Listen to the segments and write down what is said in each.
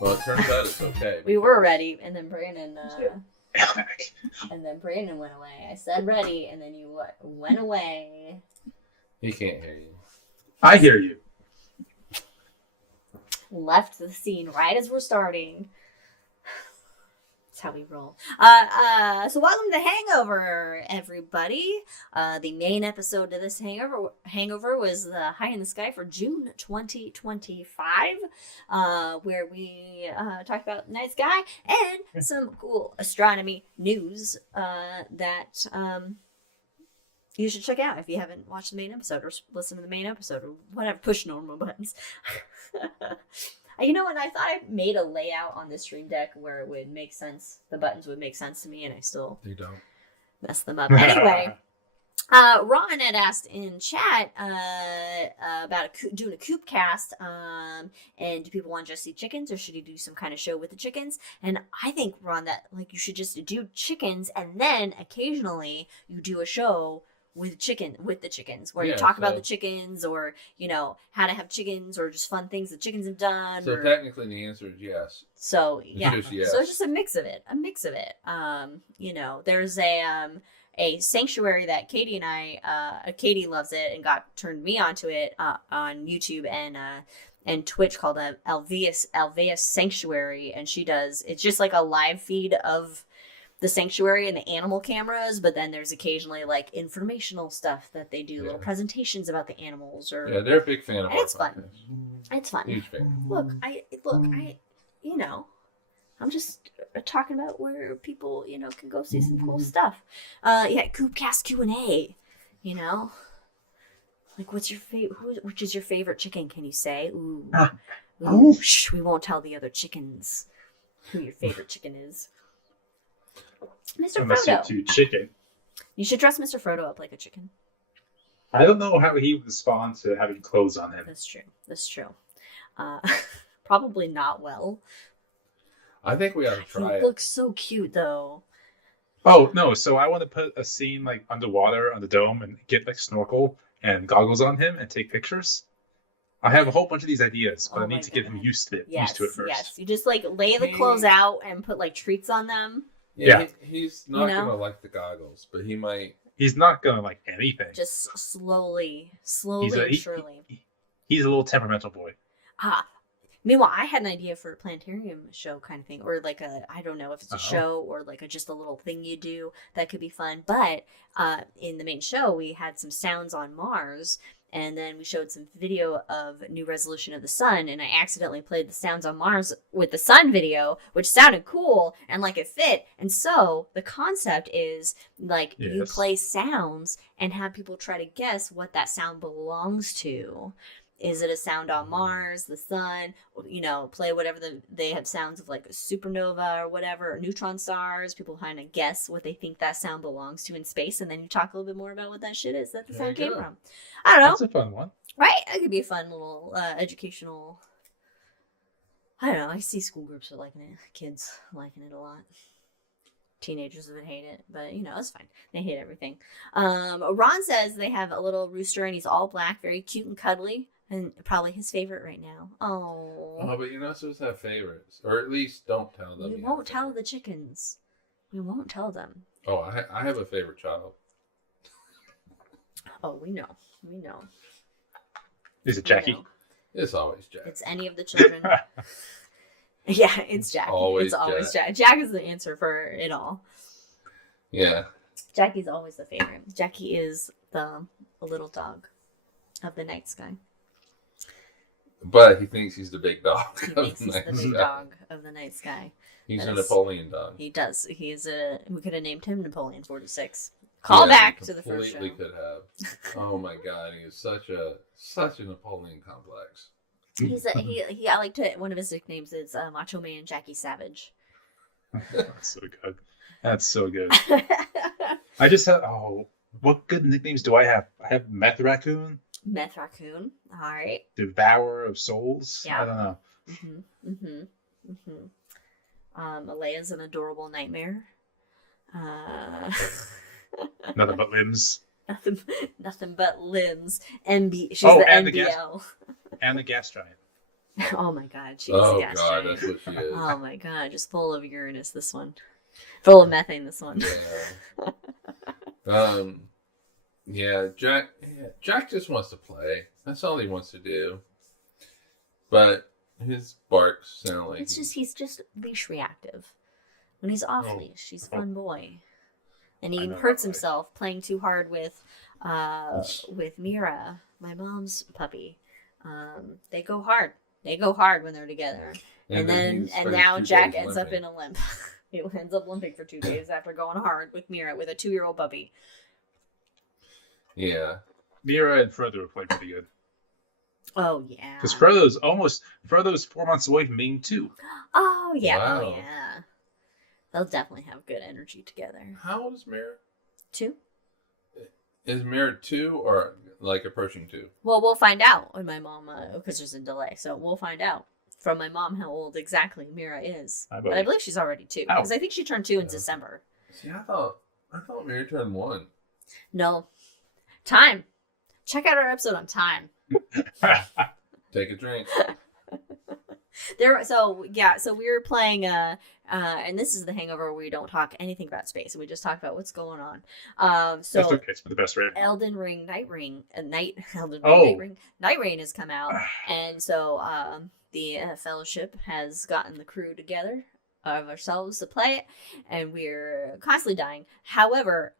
Well, it turns out it's okay. We were ready, and then Brandon Back. and then Brandon went away. I said ready, and then you went away. He can't hear you. I hear you. Left the scene right as we're starting. That's how we roll. So welcome to Hangover, everybody. The main episode to this Hangover was the High in the Sky for June 2025, where we talked about the night sky and some cool astronomy news that you should check out if you haven't watched the main episode or listen to the main episode or whatever. Push normal buttons. You know what? I thought I made a layout on the stream deck where it would make sense. The buttons would make sense to me, and I still mess them up. Anyway, Ron had asked in chat about doing a coop cast, and do people want to just see chickens, or should he do some kind of show with the chickens? And I think, Ron, that you should just do chickens, and then occasionally you do a show with the chickens, where you talk about the chickens, or how to have chickens, or just fun things that chickens have done. So technically the answer is yes. So yeah, yes. So it's just a mix of it. There's a sanctuary that Katie and Katie loves it and turned me onto it on YouTube and Twitch, called Alveus Sanctuary, and it's just like a live feed of the sanctuary and the animal cameras, but then there's occasionally informational stuff that they do, little presentations about the animals, they're a big fan of it. It's fun. It's fun. Huge fan. I'm just talking about where people, can go see some cool stuff. Coopcast Q&A, what's your favorite, which is your favorite chicken, can you say? Shh, we won't tell the other chickens who your favorite chicken is. Mr. Unless Frodo. you're too chicken. You should dress Mr. Frodo up like a chicken. I don't know how he would respond to having clothes on him. That's true. Probably not well. I think we ought to try it. He looks so cute, though. Oh, no. So I want to put a scene underwater on the dome and get snorkel and goggles on him and take pictures. I have a whole bunch of these ideas, but I need to get him used to it first. Yes, you just lay the clothes out and put treats on them. Yeah. He's not gonna like the goggles, but he might. He's not gonna like anything. Just slowly and surely. He's a little temperamental boy. Meanwhile, I had an idea for a Planetarium show kind of thing, or I don't know if it's a show or just a little thing you do that could be fun. But in the main show, we had some sounds on Mars. And then we showed some video of New Resolution of the Sun, and I accidentally played the Sounds on Mars with the Sun video, which sounded cool and it fit. And so the concept is you play sounds and have people try to guess what that sound belongs to. Is it a sound on Mars, the sun? Play whatever they have sounds of a supernova or whatever, or neutron stars. People kind of guess what they think that sound belongs to in space, and then you talk a little bit more about what that shit is that the sound came from. I don't know. That's a fun one. Right? It could be a fun little educational. I don't know. I see school groups are liking it. Kids liking it a lot. Teenagers would hate it, but it's fine. They hate everything. Ron says they have a little rooster and he's all black, very cute and cuddly. And probably his favorite right now. Oh, but you're not supposed to have favorites. Or at least don't tell them. We won't tell the chickens. We won't tell them. Oh, I have a favorite child. Oh, we know. Is it Jackie? It's always Jack. It's any of the children. Yeah, it's Jackie. It's always Jack. Jack is the answer for it all. Yeah. Jackie's always the favorite. Jackie is the little dog of the night sky. But he thinks he's the big dog. He thinks he's the big dog of the night sky. He's a Napoleon dog. He does. We could have named him Napoleon 46. Call back to the first show. Completely could have. Oh my God, he is such a Napoleon complex. I like to. One of his nicknames is Macho Man Jackie Savage. That's so good. I just have. What good nicknames do I have? I have Meth Raccoon. Meth Raccoon. All right. Devourer of Souls. Yeah. I don't know. Alea's an adorable nightmare. Nothing but limbs. Nothing but limbs. She's the NBL. And the gas giant. Oh my god, she's Oh gas god, giant. that's what she is. Oh my god, just full of Uranus, this one. Full of methane, this one. Yeah. Yeah, Jack just wants to play. That's all he wants to do. But his barks sound like He's just leash reactive. When he's off leash, he's a fun boy. And he hurts himself playing too hard with Mira, my mom's puppy. They go hard. They go hard when they're together. And now Jack ends up in a limp. He ends up limping for 2 days after going hard with Mira, with a 2-year-old puppy. Yeah. Mira and Frodo are playing pretty good. Oh, yeah. Because Frodo's 4 months away from being 2. Oh, yeah. Wow. Oh, yeah. They'll definitely have good energy together. How old is Mira? 2? Is Mira 2 or like approaching 2? Well, we'll find out when my mom, because there's a delay. So we'll find out from my mom how old exactly Mira is. But I believe she's already 2. Because I think she turned 2 in December. See, I thought Mira turned 1. No. Time. Check out our episode on time. Take a drink. So we were playing and this is the Hangover where we don't talk anything about space. We just talk about what's going on. So that's okay. It's for the best rating. Elden Ring, Night Rain has come out, and so the Fellowship has gotten the crew together of ourselves to play it, and we're constantly dying. However,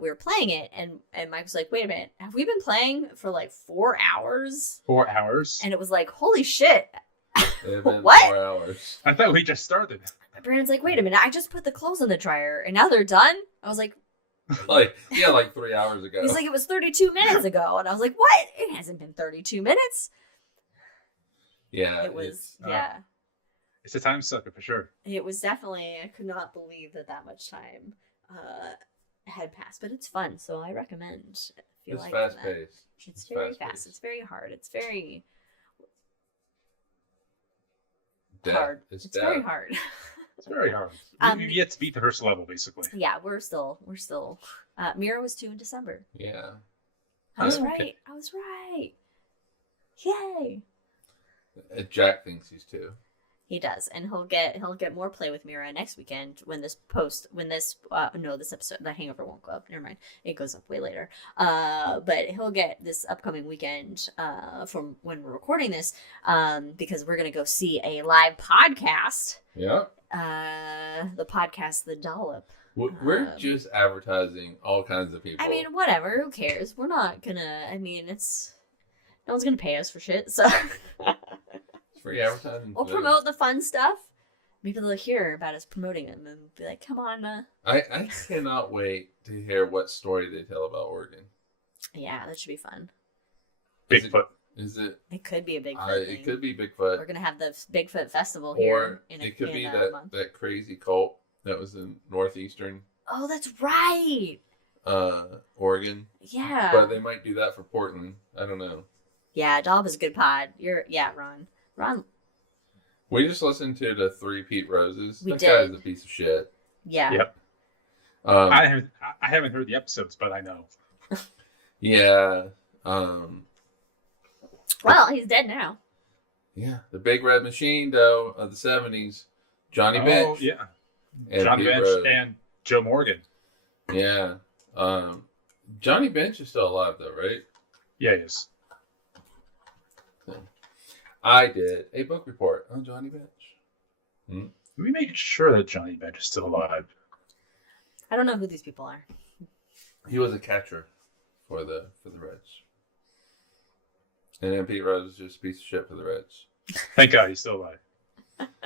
we were playing it, and Mike was like, "Wait a minute, have we been playing for like 4 hours?" 4 hours. And it was like, "Holy shit!" It's been What? 4 hours. I thought we just started. Brandon's like, "Wait a minute, I just put the clothes in the dryer, and now they're done." I was like, like 3 hours ago. He's like, "It was 32 minutes ago," and I was like, "What? It hasn't been 32 minutes." Yeah, It was. It's a time sucker for sure. It was definitely. I could not believe that much time had passed, but it's fun, so I recommend. If you It's like fast that. paced. It's very fast. It's very hard. It's very hard. It's very hard. It's very hard. We've yet to beat the first level, basically. Yeah, we're still. Mira was 2 in December. Yeah. I was Okay. right. I was right. Yay! Jack thinks he's 2. He does, and he'll get more play with Mira next weekend this episode, the Hangover won't go up. Never mind, it goes up way later. But he'll get this upcoming weekend from when we're recording this, because we're gonna go see a live podcast. Yeah. The podcast, The Dollop. We're just advertising all kinds of people. I mean, whatever. Who cares? We're not gonna. I mean, no one's gonna pay us for shit. So. Free advertising. We'll promote the fun stuff. Maybe they'll hear about us promoting them and be like, "Come on." I cannot wait to hear what story they tell about Oregon. Yeah, that should be fun. Bigfoot. Is it? It could be a Bigfoot thing. It could be Bigfoot. We're gonna have the Bigfoot festival here. Or it could be that crazy cult that was in northeastern. Oh, that's right. Oregon. Yeah. But they might do that for Portland. I don't know. Yeah, Dollop is a good pod. Ron. We just listened to the 3 Pete Roses. We That did. guy is a piece of shit. Yeah. Yep. I haven't heard the episodes, but I know. Yeah. Well, he's dead now. Yeah. The Big Red Machine, though, of the 70s. Johnny Bench. Yeah. And Johnny Pete Bench Rose. and Joe Morgan. Yeah. Johnny Bench is still alive, though, right? Yeah, he is. I did a book report on Johnny Bench. We made sure that Johnny Bench is still alive. I don't know who these people are. He was a catcher for the Reds. And then Pete Rose was just a piece of shit for the Reds. Thank God he's still alive.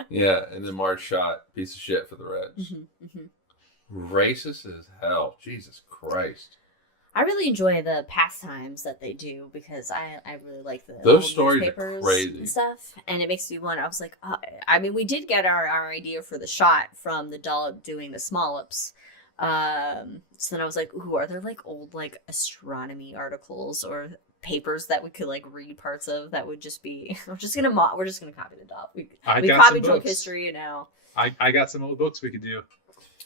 Yeah, and then Marge Schott, piece of shit for the Reds. Racist as hell. Jesus Christ. I really enjoy the pastimes that they do because I really like the Those old stories are newspapers crazy. and stuff, and it makes me wonder. I was like, I mean, we did get our idea for the shot from the Dollop doing the Smollops. So then I was like, ooh, are there like old like astronomy articles or papers that we could like read parts of that would just be? We're just gonna copy the Dollop. We copied drunk history, I got some old books we could do.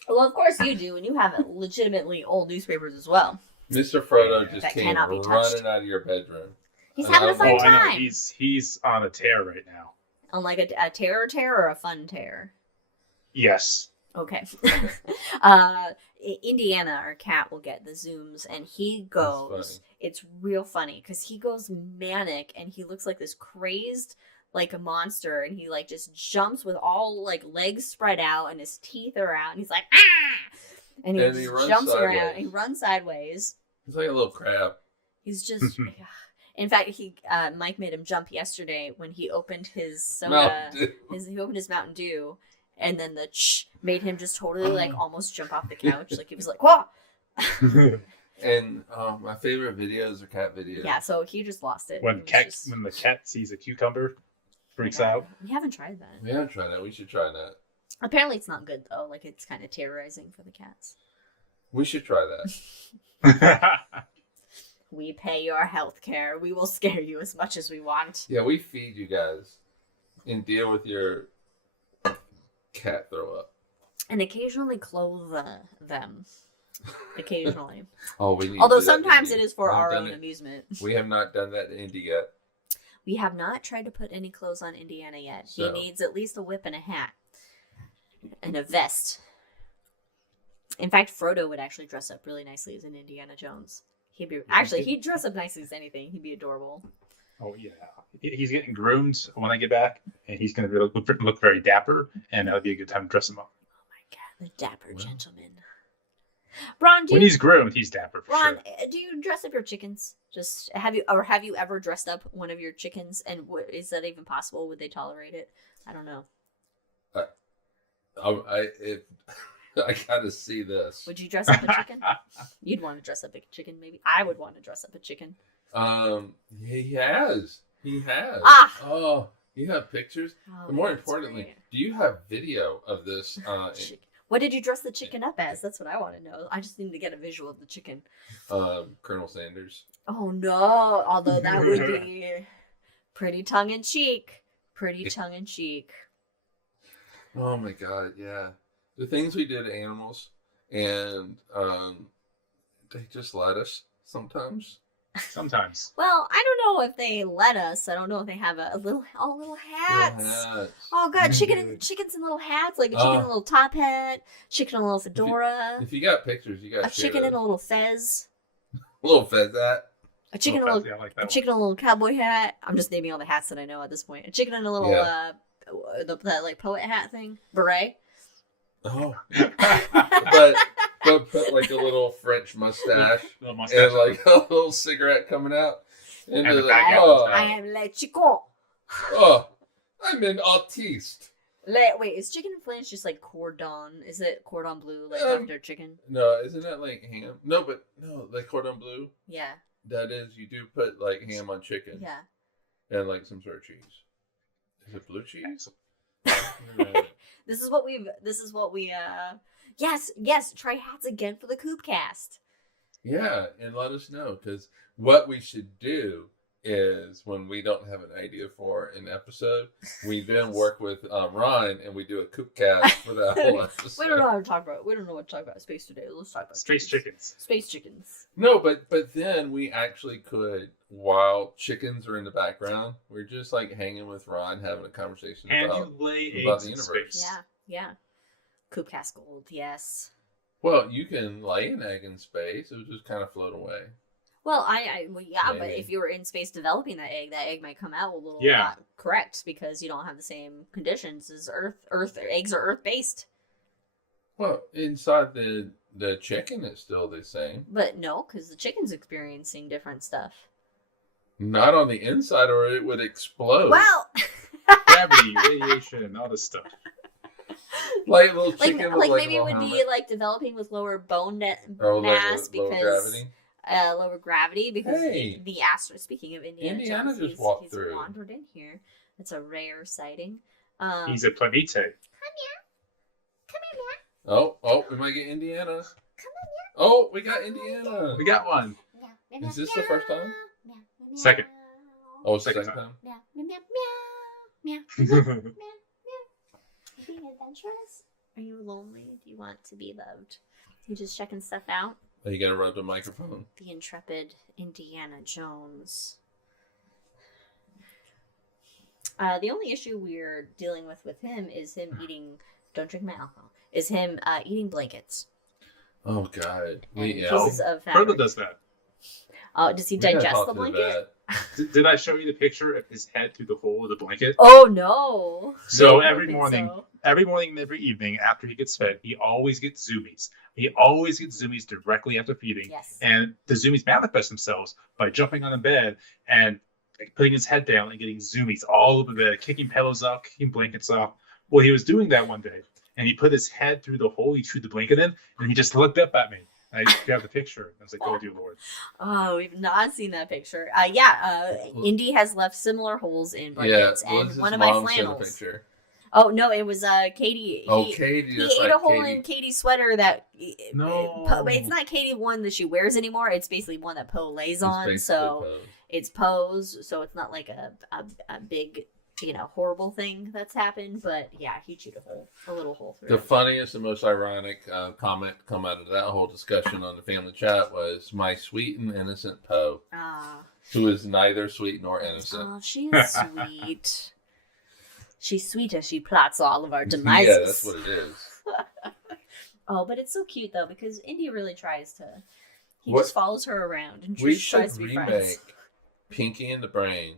Well, of course you do, and you have legitimately old newspapers as well. Mr. Frodo just That came cannot be running touched. out of your bedroom. He's having a fun I know. time. He's on a tear right now. On like a terror tear or a fun tear? Yes. Okay. Indiana, our cat, will get the zooms, and he goes. It's real funny because he goes manic, and he looks like this crazed, like a monster, and he like just jumps with all like legs spread out, and his teeth are out, and he's like ah, and he jumps around, and he runs sideways. He's like a little crab. He's just. In fact, Mike made him jump yesterday when he opened his soda. He opened his Mountain Dew, and then the made him just totally like almost jump off the couch. Like he was like, "Whoa!" And my favorite videos are cat videos. Yeah, so he just lost it. When the cat sees a cucumber, freaks out. We haven't tried that. We haven't tried that. We should try that. Apparently, it's not good though. Like it's kind of terrorizing for the cats. We should try that. We pay your health care. We will scare you as much as we want. Yeah, we feed you guys and deal with your cat throw up. And occasionally clothe them. Occasionally. We need. Although sometimes it is for our own amusement. We have not done that in Indy yet. We have not tried to put any clothes on Indiana yet. So. He needs at least a whip and a hat. And a vest. In fact, Frodo would actually dress up really nicely as an Indiana Jones. He'd dress up nicely as anything. He'd be adorable. Oh yeah, he's getting groomed when I get back, and he's going to look very dapper, and that'll be a good time to dress him up. Oh my god, the dapper gentleman. Ron, when he's groomed, he's dapper. For Ron, sure. do you dress up your chickens? Just have you ever dressed up one of your chickens? And is that even possible? Would they tolerate it? I don't know. I gotta see this. Would you dress up a chicken? You'd want to dress up a chicken, maybe. I would want to dress up a chicken. He has. Oh, you have pictures. And more importantly, great. do you have video of this? What did you dress the chicken up as? That's what I want to know. I just need to get a visual of the chicken. Colonel Sanders. Oh no! Although that would be pretty tongue in cheek. Oh my god! Yeah. The things we did to animals, and they just let us sometimes. Sometimes. Well, I don't know if they let us. I don't know if they have little hats. Oh god, chickens in little hats, like a chicken in a little top hat, chicken in a little fedora. If you got pictures, you got a chicken in a little fez. A little fez hat. A chicken in a little cowboy hat. I'm just naming all the hats that I know at this point. A chicken in a little that like poet hat thing, beret. Oh, but put like a little French mustache and like a little cigarette coming out. I am Le Chico. Oh, I'm an artiste. Wait, is chicken and flange just like cordon? Is it cordon bleu like after chicken? No, isn't that like ham? No, like cordon bleu. Yeah. That is, you do put like ham on chicken. Yeah. And like some sort of cheese. Is it blue cheese? This is what we yes, try hats again for the Coopcast. Yeah, and let us know, because what we should do is when we don't have an idea for an episode, we then work with Ron and we do a Coopcast for that whole episode. We don't know how to talk about. We don't know what to talk about space today. Let's talk about space chickens. Space chickens. No, but then we actually could, while chickens are in the background, we're just like hanging with Ron, having a conversation about the universe. Yeah. Coopcast Gold, yes. Well, you can lay an egg in space; it would just kind of float away. Well, but if you were in space developing that egg might come out a little not correct because you don't have the same conditions as Earth. Eggs are Earth based. Well, inside the chicken, it's still the same. But no, because the chicken's experiencing different stuff. Not on the inside, or it would explode. Well, gravity, radiation, all this stuff. Like a little chicken, like maybe it would be like developing with lower bone mass because lower gravity because the astro. Speaking of Indiana Jones, just walked through. He's wandered in here. It's a rare sighting. He's a planete. Come here, man. Oh, we might get Indiana. Come on, yeah. Oh, we got Indiana. We got one. Is this the first time? Second. Oh, second time. Meow. Being adventurous? Are you lonely? Do you want to be loved? You just checking stuff out? Are you gonna rub the microphone? The intrepid Indiana Jones. The only issue we're dealing with him is him eating. Don't drink my alcohol. Is him eating blankets. Oh God, And pieces of Further fabric. does that. Does he We gotta digest talk the to blanket? vet. Did I show you the picture of his head through the hole of the blanket? Oh no! So I don't every think morning, so. every morning and every evening after he gets fed, he always gets zoomies. He always gets zoomies directly after feeding. Yes. And the zoomies manifest themselves by jumping on the bed and putting his head down and getting zoomies all over the bed, kicking pillows up, kicking blankets off. Well, he was doing that one day, and he put his head through the hole he threw the blanket in, and he just looked up at me. I grabbed the picture. I was like, oh, dear Lord. Oh, we've not seen that picture. Indy has left similar holes in Yeah, blankets, and Liz's one of my mom sent a flannels. picture. Oh no, it was Katie. Katie. He That's ate right, a hole Katie. in Katie's sweater that. No. It's not Katie one that she wears anymore. It's basically one that Poe lays It's on. basically So Poe's. it's Poe's. So it's not like a big, horrible thing that's happened. But yeah, he chewed a little hole through The it. funniest and most ironic comment come out of that whole discussion on the family chat was my sweet and innocent Poe, who is neither sweet nor innocent. Oh, she's sweet. She's sweet as she plots all of our demises. Yeah, that's what it is. Oh, but it's so cute though because Indy really tries to. He What- just follows her around and We just should tries to be friends remake Pinky and the Brain.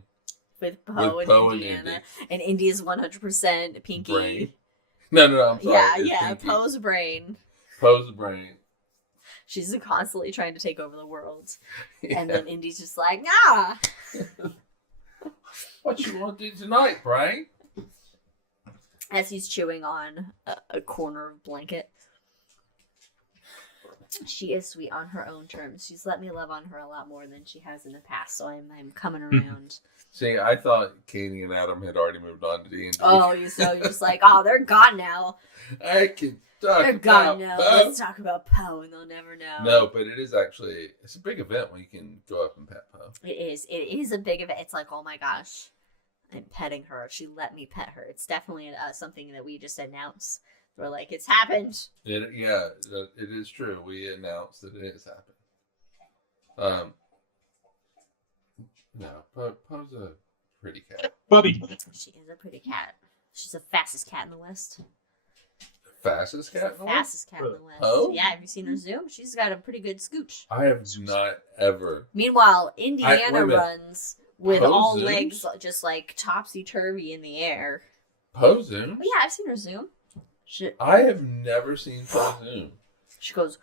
with Poe and Poe and Indiana, and Indy is 100% Pinky. Brain. No, I'm sorry. Yeah, it's yeah, Pinky. Poe's brain. Poe's the brain. She's constantly trying to take over the world, Yeah. and then Indy's just like, nah. What you want to do tonight, Brain? As he's chewing on a corner of blanket. She is sweet on her own terms. She's let me love on her a lot more than she has in the past, so I'm coming around. See, I thought Katie and Adam had already moved on to D&D. Oh, you're just like, oh, they're gone now. I can talk They're about gone now. Poe. Let's talk about Poe, and they'll never know. No, but it is actually, it's a big event when you can go up and pet Poe. It is. It is a big event. It's like, oh my gosh, I'm petting her. She let me pet her. It's definitely something that we just announced. We're like, it's happened. It is true. We announced that it has happened. No, Poe's a pretty cat. Bubby. She is a pretty cat. She's the fastest cat in the West. Fastest cat in the world? Fastest cat in the West. Oh? Yeah, have you seen her zoom? She's got a pretty good scooch. I have not ever. Meanwhile, wait Indiana a minute. runs with Poe all zooms? legs just like topsy-turvy in the air. Poe zooms? But yeah, I've seen her zoom. I have never seen Poe zoom. She goes,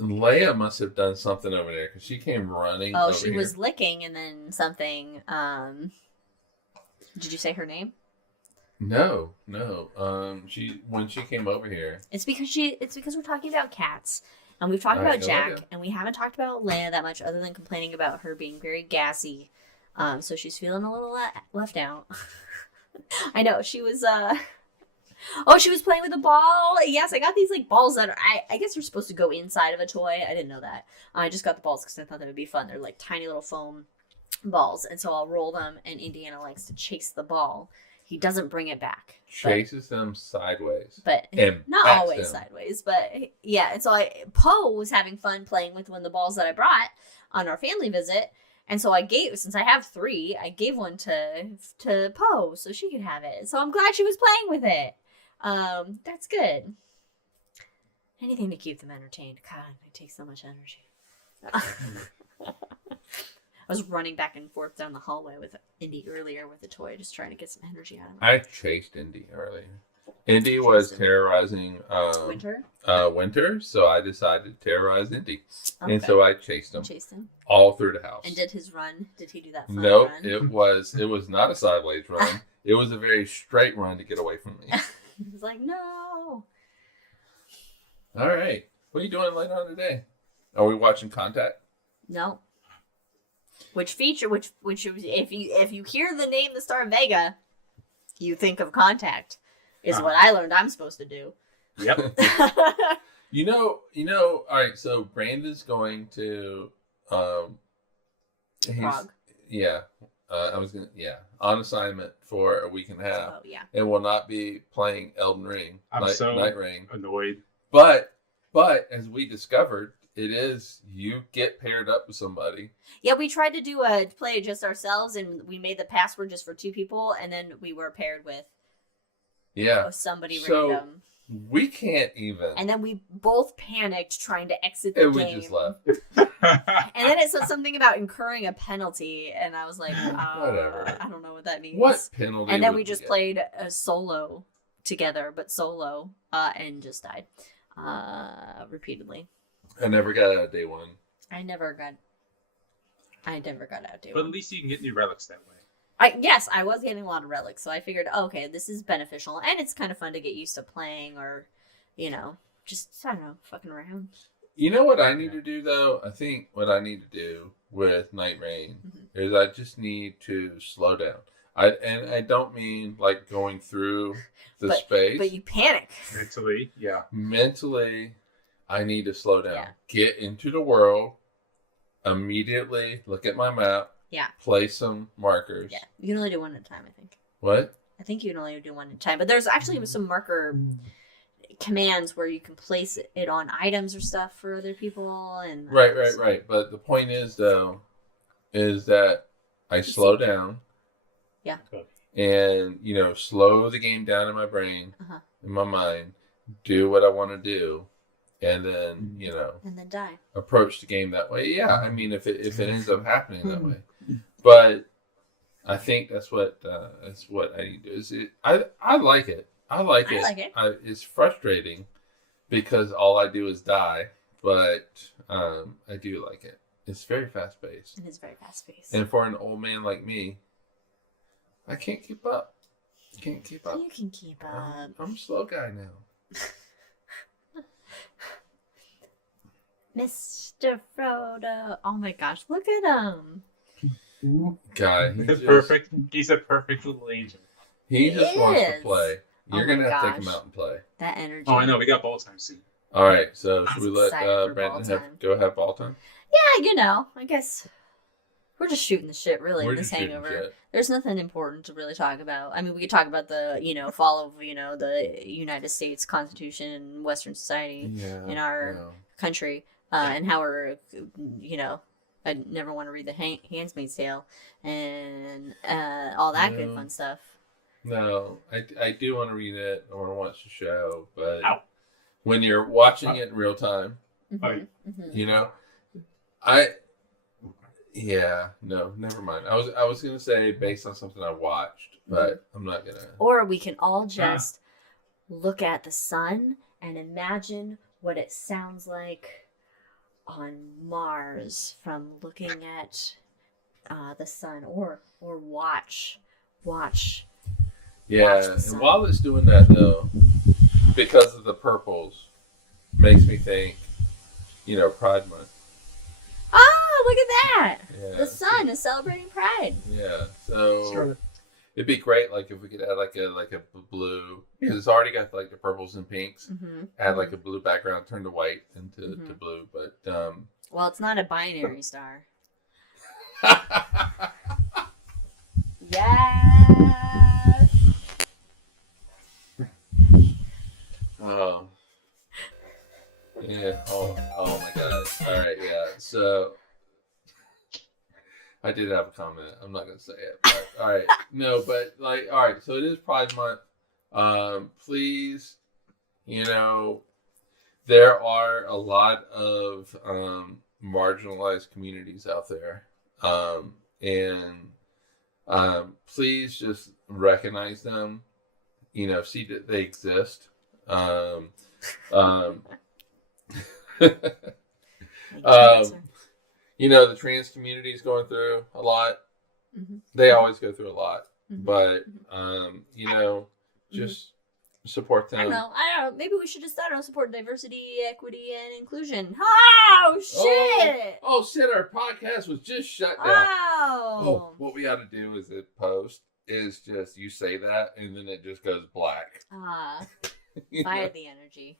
Leia must have done something over there because she came running. oh, over she here. was licking and then something. Did you say her name? No. When she came over here. It's because we're talking about cats. And we've talked I about have no Jack, idea. and we haven't talked about Leia that much other than complaining about her being very gassy. So she's feeling a little left out. I know, she was, she was playing with a ball. Yes, I got these, like, balls that are, I guess they're supposed to go inside of a toy. I didn't know that. I just got the balls because I thought that would be fun. They're, like, tiny little foam balls. And so I'll roll them, and Indiana likes to chase the ball. He doesn't bring it back. Chases them sideways. But And not bats always them. sideways, but yeah. And so Poe was having fun playing with one of the balls that I brought on our family visit. And so since I have 3, I gave one to Poe so she could have it. So I'm glad she was playing with it. That's good. Anything to keep them entertained. God, it takes so much energy. I was running back and forth down the hallway with Indy earlier with the toy, just trying to get some energy out of it. I chased Indy earlier. Indy was terrorizing Winter, so I decided to terrorize Indy. Okay. And so I chased him Chased him. all through the house. And did his run? Did he do that fun Nope, run? it was not a sideways run. It was a very straight run to get away from me. He was like, no. All right. What are you doing later on today? Are we watching Contact? No. Which if you hear the name the Star Vega, you think of Contact, is what I learned I'm supposed to do. Yep. You know, all right, so Brandon's going to Prague. Yeah. On assignment for a week and a half. Oh yeah. And will not be playing Elden Ring. I'm so Night Ring. annoyed. But as we discovered you get paired up with somebody. Yeah, we tried to play it just ourselves, and we made the password just for 2 people, and then we were paired with somebody random. We can't even. And then we both panicked trying to exit the game. And we just left. And then it said something about incurring a penalty, and I was like, Whatever. I don't know what that means. What penalty? And then we just played a solo together, but solo, and just died repeatedly. I never got out of day 1. I never got out day But at 1. least you can get new relics that way. Yes, I was getting a lot of relics, so I figured, okay, this is beneficial, and it's kind of fun to get used to playing, or, just, I don't know, fucking around. You know what I need to do, though? I think what I need to do with Night Rain is I just need to slow down. I don't mean, like, going through the space. But you panic. Mentally, yeah. Mentally, I need to slow down. Yeah. Get into the world, immediately look at my map. Yeah. Place some markers. Yeah. You can only do one at a time, I think. What? I think you can only do one at a time. But there's actually some marker commands where you can place it on items or stuff for other people. And Right. But the point is, though, is that I slow down. Yeah. And, slow the game down in my brain, in my mind, do what I want to do, and then, and then die. approach the game that way. Yeah, I mean, if it ends up happening that way. But I think that's what I need to do. I like it. I like it. It's frustrating because all I do is die, but I do like it. It's very fast paced. It is very fast paced. And for an old man like me, I can't keep up. You can keep up. I'm a slow guy now. Mr. Frodo. Oh my gosh, look at him. Guy, He's a perfect little angel. He just wants to play. Oh You're gonna my have to gosh. take him out and play. That energy. Oh, I know. We got ball time soon. All right, so I should was we let excited for Brandon ball time. go have ball time? Yeah, I guess we're just shooting the shit, really, We're in this just shooting hangover. shit. There's nothing important to really talk about. I mean, we could talk about the, fall of, the United States Constitution and Western society in our country, and how we're, I never want to read the Handmaid's Tale and all that good fun stuff. No, I do want to read it. I want to watch the show, but when you're watching it in real time, no, never mind. I was gonna say based on something I watched, but I'm not gonna. Or we can all just look at the sun and imagine what it sounds like on Mars from looking at the sun, or watch. Yeah, Watch the and sun. while it's doing that though, because of the purples, makes me think, Pride Month. Oh, look at that! Yeah, The sun is celebrating Pride. Yeah, so Sure. it'd be great, like if we could add like a blue, because it's already got like the purples and pinks. Mm-hmm. Add like a blue background, turn the white into to blue, but Well, it's not a binary star. Yes. Oh. Yeah. Oh my God. All right. Yeah. So I did have a comment. I'm not gonna say it. But, all right. No, but all right. So it is Pride Month. Please, there are a lot of marginalized communities out there, and please just recognize them. See that they exist. The trans community is going through a lot. Mm-hmm. They always go through a lot, Mm-hmm. but just support them. I don't know. Maybe we should just, support diversity, equity, and inclusion. Oh, shit! Oh shit! Our podcast was just shut down. Oh. What we got to do is is just you say that and then it just goes black. Fire the energy.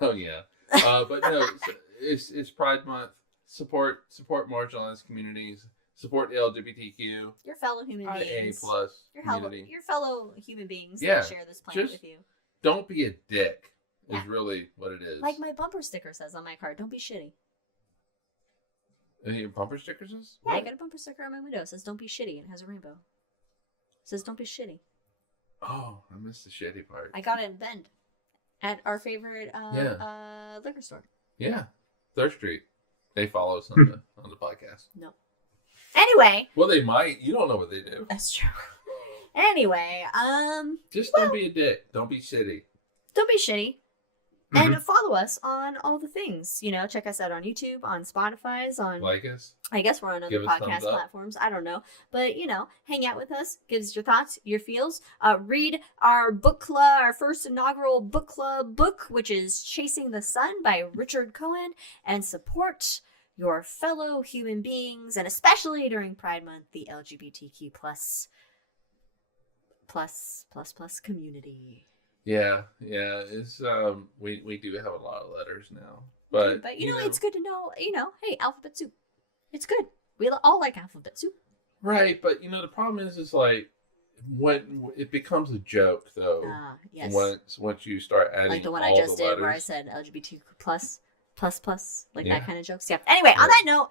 Oh yeah. But no, it's Pride Month. Support marginalized communities. Support the LGBTQ. Your fellow human beings. A+ community. Your fellow human beings Yeah, that share this planet with you. Don't be a dick. Yeah. Is really what it is. Like my bumper sticker says on my car, don't be shitty. Any bumper stickers? Yeah, I got a bumper sticker on my window. It says "Don't be shitty" and it has a rainbow. It says "Don't be shitty." Oh, I missed the shitty part. I got it in Bend at our favorite liquor store. Yeah, Third Street. They follow us on the podcast. No. Anyway. Well, they might. You don't know what they do. That's true. Anyway, just don't be a dick. Don't be shitty. Don't be shitty. And follow us on all the things. You know, check us out on YouTube, on Spotify's, on... Like us. I guess we're on other podcast platforms. I don't know. But, you know, hang out with us. Give us your thoughts, your feels. Read our book club, our first inaugural book club book, which is Chasing the Sun by Richard Cohen. And support your fellow human beings, and especially during Pride Month, the LGBTQ plus community. Yeah. It's we do have a lot of letters now, but you know, it's good to know. You know, hey, alphabet soup, it's good. We all like alphabet soup, right? But you know, the problem is like when it becomes a joke, though. Yes. Once you start adding like the one all I just the did, letters. where I said LGBTQ plus, like that kind of jokes. Yeah. Anyway, on that note,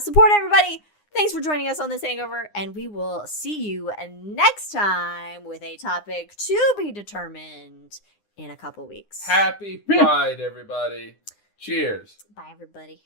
support everybody. Thanks for joining us on this hangover, and we will see you next time with a topic to be determined in a couple weeks. Happy Pride, everybody. Cheers. Bye, everybody.